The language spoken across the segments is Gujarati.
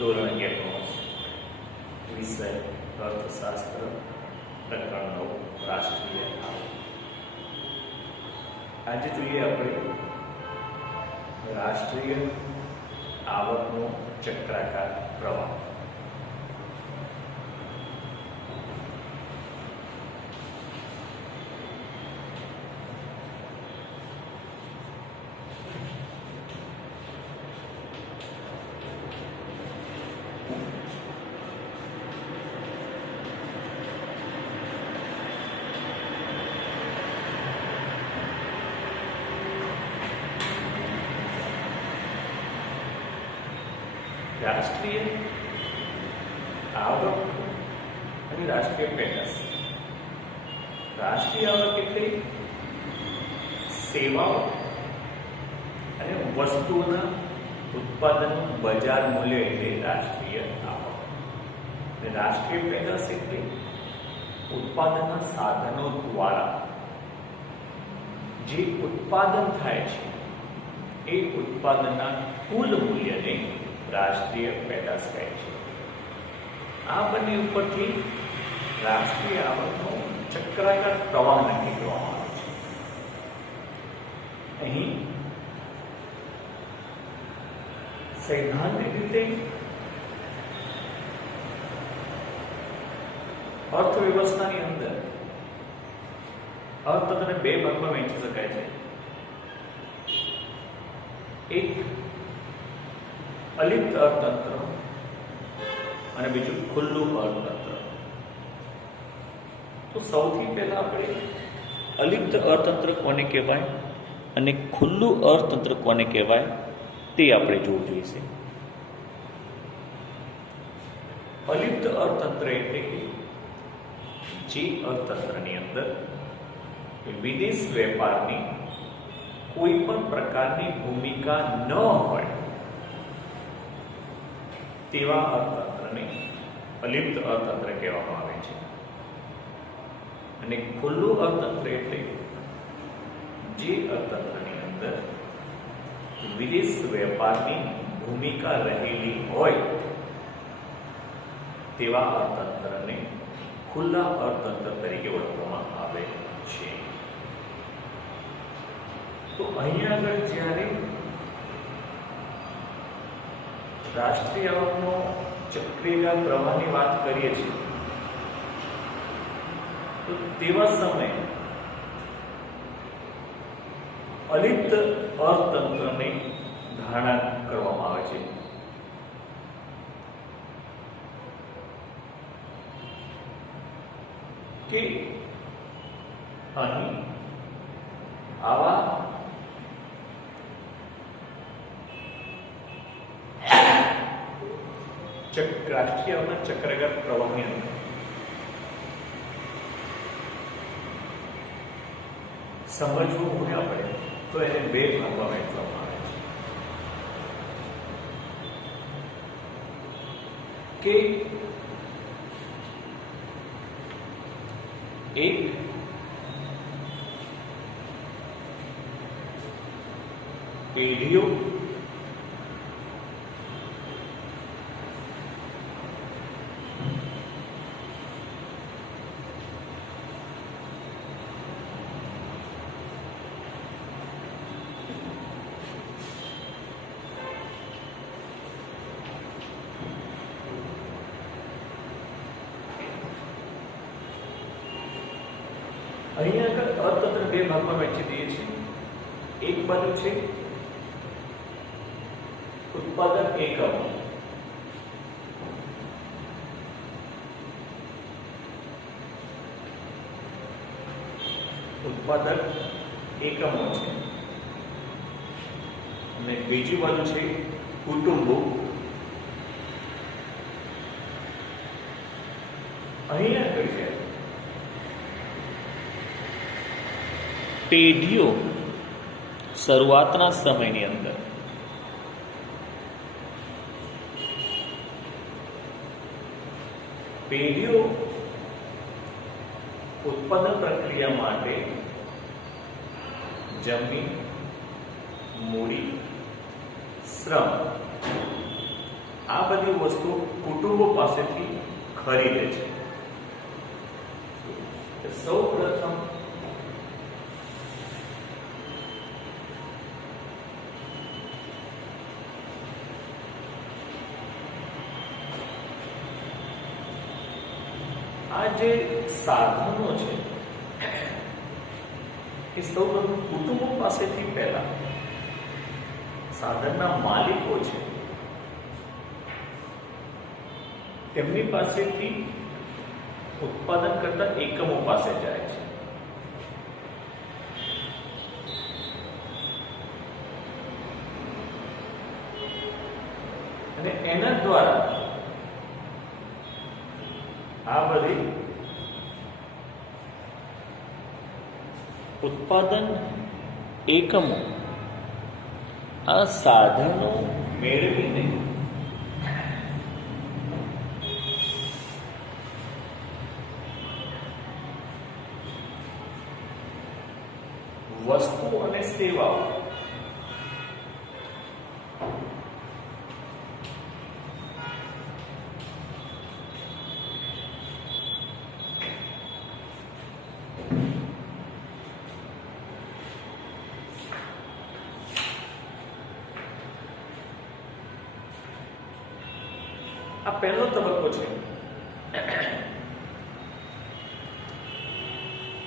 ધોરણ 1 વિષય અર્થશાસ્ત્ર, પ્રકરણ 9 રાષ્ટ્રીય આવક. આજે જોઈએ આપણે રાષ્ટ્રીય આવકનો ચક્રાકાર પ્રવાહ. રાષ્ટ્રીય આવક અને રાષ્ટ્રીય પેદાશ. રાષ્ટ્રીય આવક એટલે સેવાઓ અને વસ્તુઓના ઉત્પાદનનું બજાર મૂલ્ય એટલે રાષ્ટ્રીય આવક. અને રાષ્ટ્રીય પેદાશ એટલે ઉત્પાદનના સાધનો દ્વારા જે ઉત્પાદન થાય છે એ ઉત્પાદનના કુલ મૂલ્યને રાષ્ટ્રીય પેદાશ કહે છે. આ બંને ઉપરથી રાષ્ટ્રીય આવકનો ચક્રાકાર પ્રવાહ નક્કી કરવામાં આવે છે. અહીં સૈદ્ધાંતિક રીતે અર્થવ્યવસ્થાની અંદર અર્થતંત્રને બે ભાગમાં વહેંચી શકાય છે. એક અલિપ્ત અર્થતંત્ર અને બીજું ખુલ્લું અર્થતંત્ર. તો સૌથી પહેલા આપણે અલિપ્ત અર્થતંત્ર કોને કહેવાય અને ખુલ્લું અર્થતંત્ર કોને કહેવાય તે આપણે જોવું જોઈશે. અલિપ્ત અર્થતંત્ર એટલે કે જે અર્થતંત્રની અંદર વિદેશ વેપારની કોઈ પણ પ્રકારની ભૂમિકા ન હોય તેવા અર્થતંત્રને અલિપ્ત અર્થતંત્ર કહેવામાં આવે છે. અને ખુલ્લું અર્થતંત્ર એટલે જે અર્થતંત્રની અંદર વિદેશ વેપારની ભૂમિકા રહેલી હોય તેવા અર્થતંત્રને ખુલ્લા અર્થતંત્ર તરીકે ઓળખવામાં આવે છે. તો અહીંયા આગળ જ્યારે રાષ્ટ્રીય આવકનો ચક્રીય પ્રવાહની વાત કરીએ છીએ તો તેવા સમયે અલિપ્ત અર્થતંત્રને ધારણા કરવામાં આવે છે. કે અહીં આવા રાષ્ટ્રીય આવકના ચક્રાકાર પ્રવાહની અંદર સમજવું હોય આપણે તો એને બે ભાગમાં વહેંચવામાં આવે છે. કે એક પેઢીઓ અહીંયા આગળ અર્થતંત્ર બે ભાગમાં વહેંચી દઈએ છીએ. એક બાજુ છે ઉત્પાદન એકમો. ઉત્પાદન એકમો છે અને બીજી બાજુ છે કુટુંબો. અહીંયા આગળ છે પેઢીઓ. શરૂઆતના સમયની અંદર પેઢીઓ ઉત્પાદન પ્રક્રિયા માટે જમીન, મૂડી, શ્રમ આ બધી વસ્તુ કુટુંબો પાસેથી ખરીદે છે. સૌ પ્રથમ આ જે સાધનો છે એ સૌ પ્રથમ કુટુંબો પાસેથી પહેલા સાધનના માલિકો છે તેમની પાસેથી ઉત્પાદન કરતા એકમો પાસે જાય છે. અને એના દ્વારા આ બધી ઉત્પાદન એકમો આ સાધનો મેળવીને વસ્તુ અને સેવાઓ આ પહેલો તબક્કો છે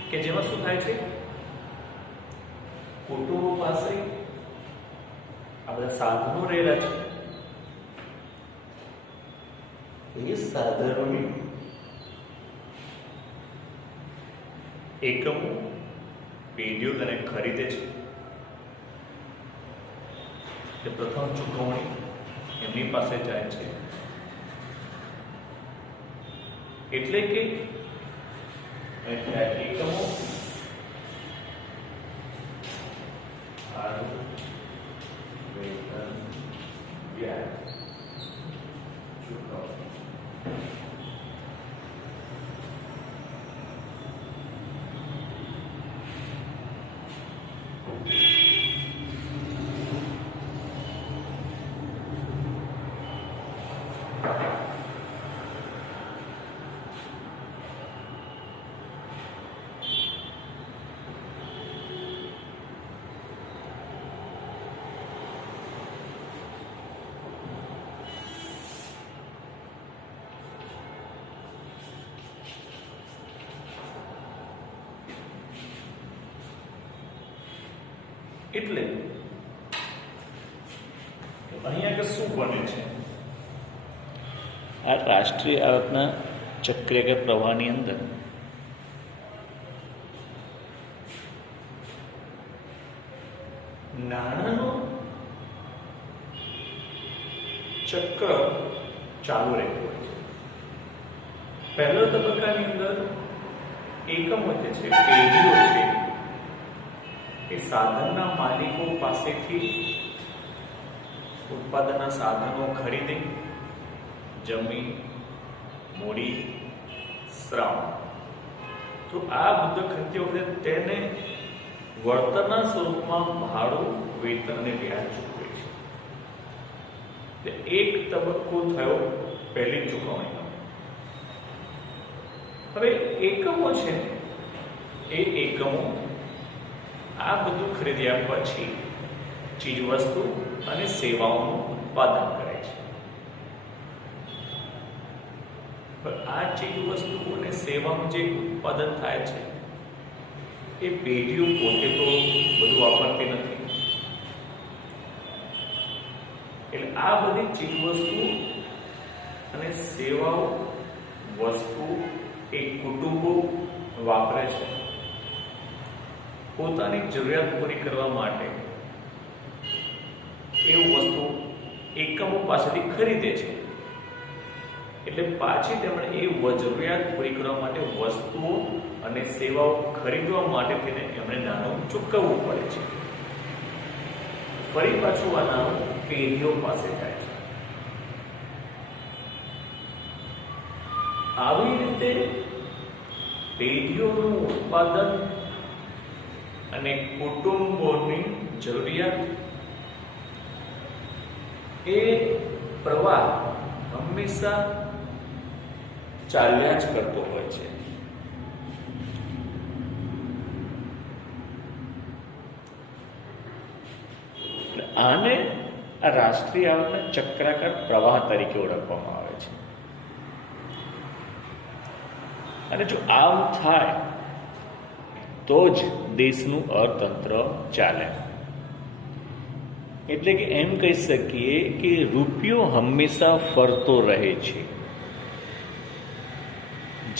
કે જેમાં શું થાય છે, કુટુંબો પાસે આ બધા સાધનો રહેલા છે, એ સાધનોની એકમો પેઢીઓ તેને ખરીદે છે. તે પ્રથમ ચૂકવણી એમની પાસે જાય છે. એટલે કે એકમો વેતન વ્યાજ ચૂકવણી. એટલે અહીંયા કે શું બને છે, આ રાષ્ટ્રીય આવકના ચક્ર કે પ્રવાહની અંદર નાણાંનો ચક્ર ચાલુ રહેતું હોય છે. પહેલા તબક્કાની અંદર એકમો જે છે, પેઢીઓ છે, એ સાધનના માલિકો પાસેથી ઉત્પાદનના સાધનો ખરીદે, જમીન, મૂડી, શ્રમ. તો આ બધું ખરીદતી વખતે તેને વળતરના સ્વરૂપમાં ભાડું, વેતન અને વ્યાજ ચૂકવે છે. એક તબક્કો થયો પહેલી ચૂકવણીનો. હવે એકમો છે, એ એકમો આ બધું ખરીદ્યા પછી ચીજવસ્તુ અને સેવાઓનું ઉત્પાદન કરે છે. પણ આ ચીજવસ્તુ અને સેવાનું જે ઉત્પાદન થાય છે એ પેઢીઓ પોતે તો બધું વાપરતી નથી. એટલે આ બધી ચીજવસ્તુ અને સેવાઓ વસ્તુ એ કુટુંબો વાપરે છે. પોતાની જરૂરિયાત પૂરી કરવા માટે એ વસ્તુ એકમો પાસેથી ખરીદે છે. એટલે પાછી તેમણે એ જરૂરિયાત પૂરી કરવા માટે વસ્તુઓ અને સેવાઓ ખરીદવા માટે તેને એમણે નાણું ચૂકવવું પડે છે. ફરી પાછું આ નાણું પેઢીઓ પાસે જાય છે. આવી રીતે પેઢીઓનું ઉત્પાદન અને કુટુંબોની જરૂરિયાત એ પ્રવાહ હંમેશા ચાલ્યા જ કરતો હોય છે. આને આ રાષ્ટ્રીય આવકના ચક્રાકાર પ્રવાહ તરીકે ઓળખવામાં આવે છે. અને જો આમ થાય તો જ દેશનું અર્થતંત્ર ચાલે. એટલે કે એમ કહી શકીએ કે રૂપિયો હંમેશા ફરતો રહે છે.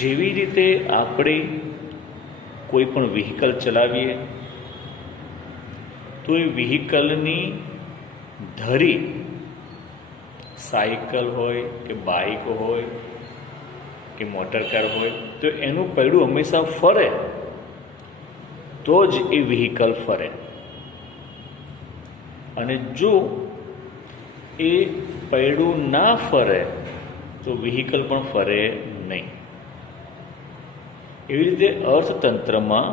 જેવી રીતે આપણે કોઈ પણ વ્હીકલ ચલાવીએ તો એ વ્હીકલની ધરી સાયકલ હોય કે બાઇક હોય કે મોટરકાર હોય તો એનું પૈડું હંમેશા ફરે તો જ એ વ્હીકલ ફરે. અને જો એ પૈડું ના ફરે તો વ્હીકલ પણ ફરે નહીં. એવી રીતે અર્થતંત્રમાં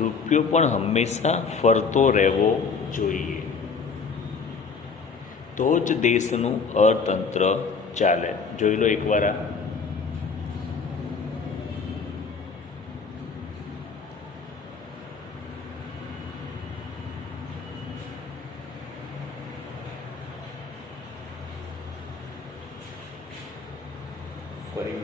રૂપિયો પણ હંમેશા ફરતો રહેવો જોઈએ, તો જ દેશનું અર્થતંત્ર ચાલે. જોઈ લો એકવાર આ. ફરી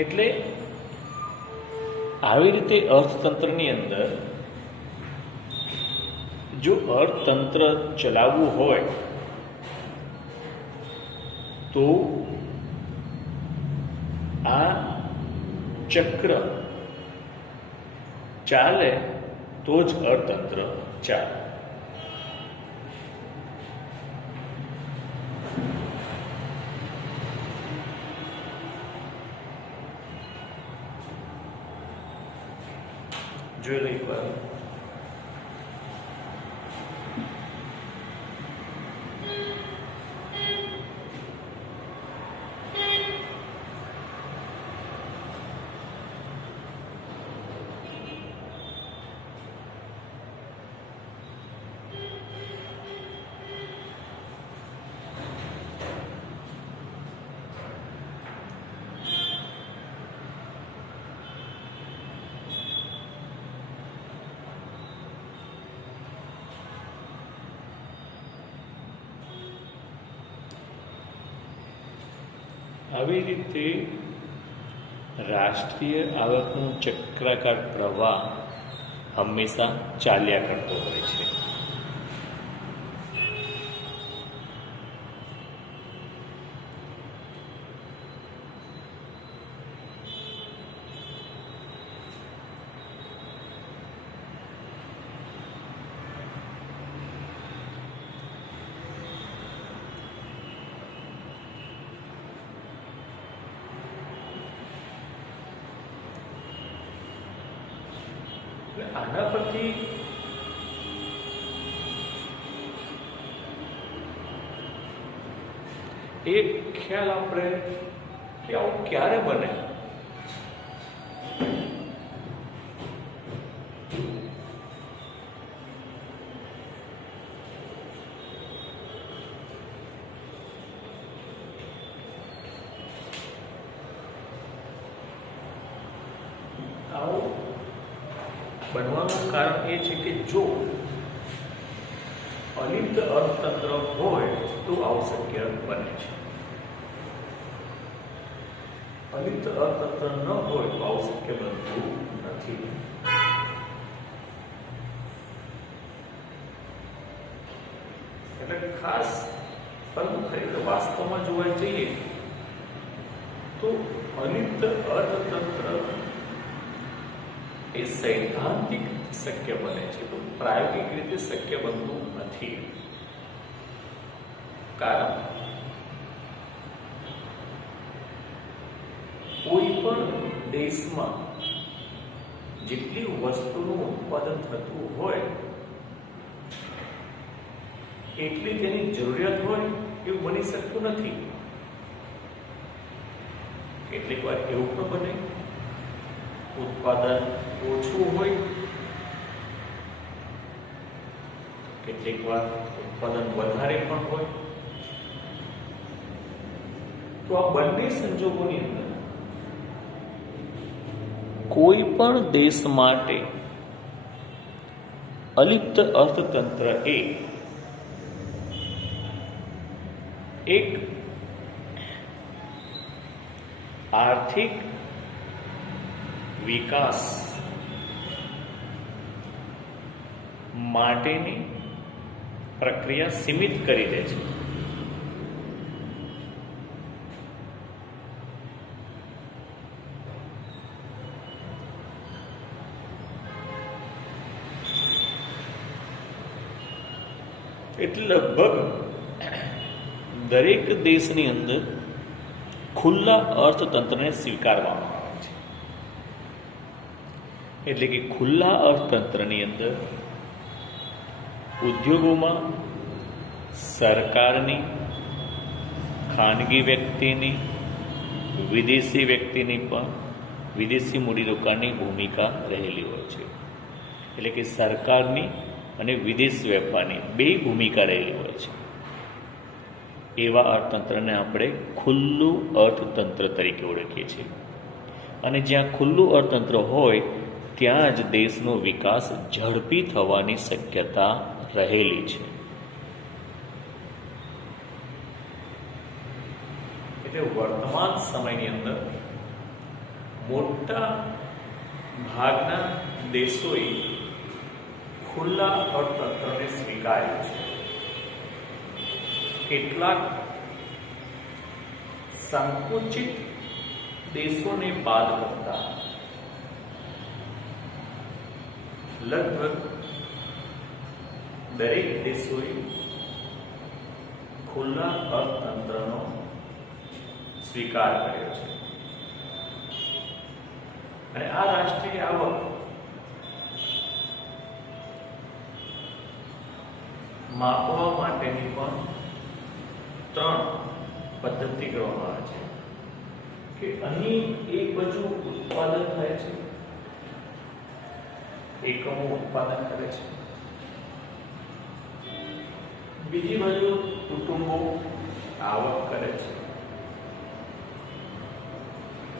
એટલે આવી રીતે અર્થતંત્રની અંદર જો અર્થતંત્ર ચલાવવું હોય તો આ ચક્ર ચાલે તો જ અર્થતંત્ર ચાલે. જોઈ લો એકવાર. આવી રીતે રાષ્ટ્રીય આવકનો ચક્રાકાર પ્રવાહ હંમેશા ચાલ્યા કરતો હોય છે. આના પરથી એક ખ્યાલ આપણે કે આવું ક્યારે બને. આવું બનવાનું કારણ એ છે કે જો અલિપ્ત અર્થતંત્ર હોય તો આવું શક્ય બને છે. અલિપ્ત અર્થતંત્ર ન હોય તો આવું શક્ય બનતું નથી. એટલે ખાસ પરંતુ ખરેખર વાસ્તવમાં જોવા જઈએ તો અલિપ્ત અર્થતંત્ર એ સૈદ્ધાંતિક શક્ય બને છે, તો પ્રાયોગિક રીતે શક્ય બનતું નથી. કારણ કોઈ પણ દેશમાં જેટલી વસ્તુનું ઉત્પાદન થતું હોય એટલી તેની જરૂરિયાત હોય એવું બની શકતું નથી. કેટલીક વાર એવું પણ બને ઉત્પાદન ઓછું હોય, કેટલીક વાર ઉત્પાદન વધારે પણ હોય. તો આ બંને સંજોગોની અંદર કોઈ પણ દેશ માટે અલિપ્ત અર્થતંત્ર એક આર્થિક વિકાસ માટેની પ્રક્રિયા સીમિત કરી દે છે. એટલે લગભગ દરેક દેશની અંદર ખુલ્લા અર્થતંત્રને સ્વીકારવામાં આવે છે. એટલે કે ખુલ્લા અર્થતંત્રની અંદર ઉદ્યોગોમાં સરકારની, ખાનગી વ્યક્તિની, વિદેશી વ્યક્તિની પણ વિદેશી મૂડીરોકાણની ભૂમિકા રહેલી હોય છે. એટલે કે સરકારની અને વિદેશ વેપારની બે ભૂમિકા રહેલી હોય છે. એવા અર્થતંત્રને આપણે ખુલ્લું અર્થતંત્ર તરીકે ઓળખીએ છીએ. અને જ્યાં ખુલ્લું અર્થતંત્ર હોય ત્યાં જ દેશનો વિકાસ ઝડપી થવાની શક્યતા રહેલી છે. એટલે વર્તમાન સમયની અંદર મોટા ભાગના દેશોએ ખુલ્લા અર્થતંત્રને સ્વીકાર્યું છે. કેટલાક સંકુચિત દેશોને બાદ કરતા લગભગ દરેક દેશોએ ખુલ્લા અર્થતંત્રનો સ્વીકાર કર્યો છે. અને આ રાષ્ટ્રીય આવક માપવા માટેની પણ 3 પદ્ધતિ કરવામાં આવે છે. કે અહીં એક બાજુ ઉત્પાદન થાય છે, એકમો ઉત્પાદન કરે છે, બીજી બાજુ કુટુંબો આવક કરે છે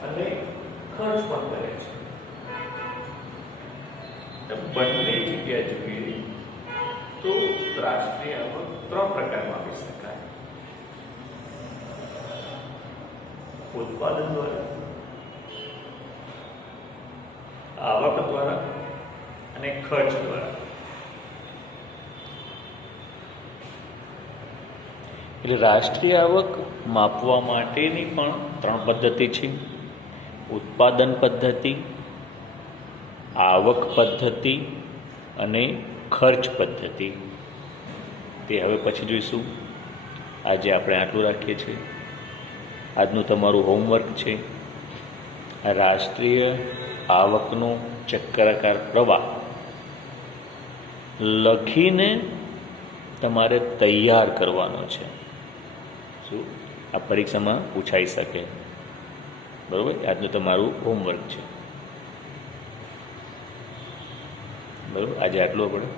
અને ખર્ચ પણ કરે છે. બંને જગ્યાએ જોઈએ તો રાષ્ટ્રીય આવક 3 પ્રકારમાં આપી શકાય: ઉત્પાદન દ્વારા, આવક દ્વારા અને ખર્ચ દ્વારા. એટલે રાષ્ટ્રીય આવક માપવા માટેની પણ 3 પદ્ધતિ છે: ઉત્પાદન પદ્ધતિ, આવક પદ્ધતિ અને ખર્ચ પદ્ધતિ. તે હવે પછી જોઈશું. આજે આપણે આટલું રાખીએ છીએ. આજનું તમારું હોમવર્ક છે આ રાષ્ટ્રીય આવકનો ચક્રાકાર પ્રવાહ લખીને તમારે તૈયાર કરવાનો છે. શું આ પરીક્ષામાં પૂછાઈ શકે? બરાબર? આજનું તમારું હોમવર્ક છે. બરાબર? આજે આટલું આપણે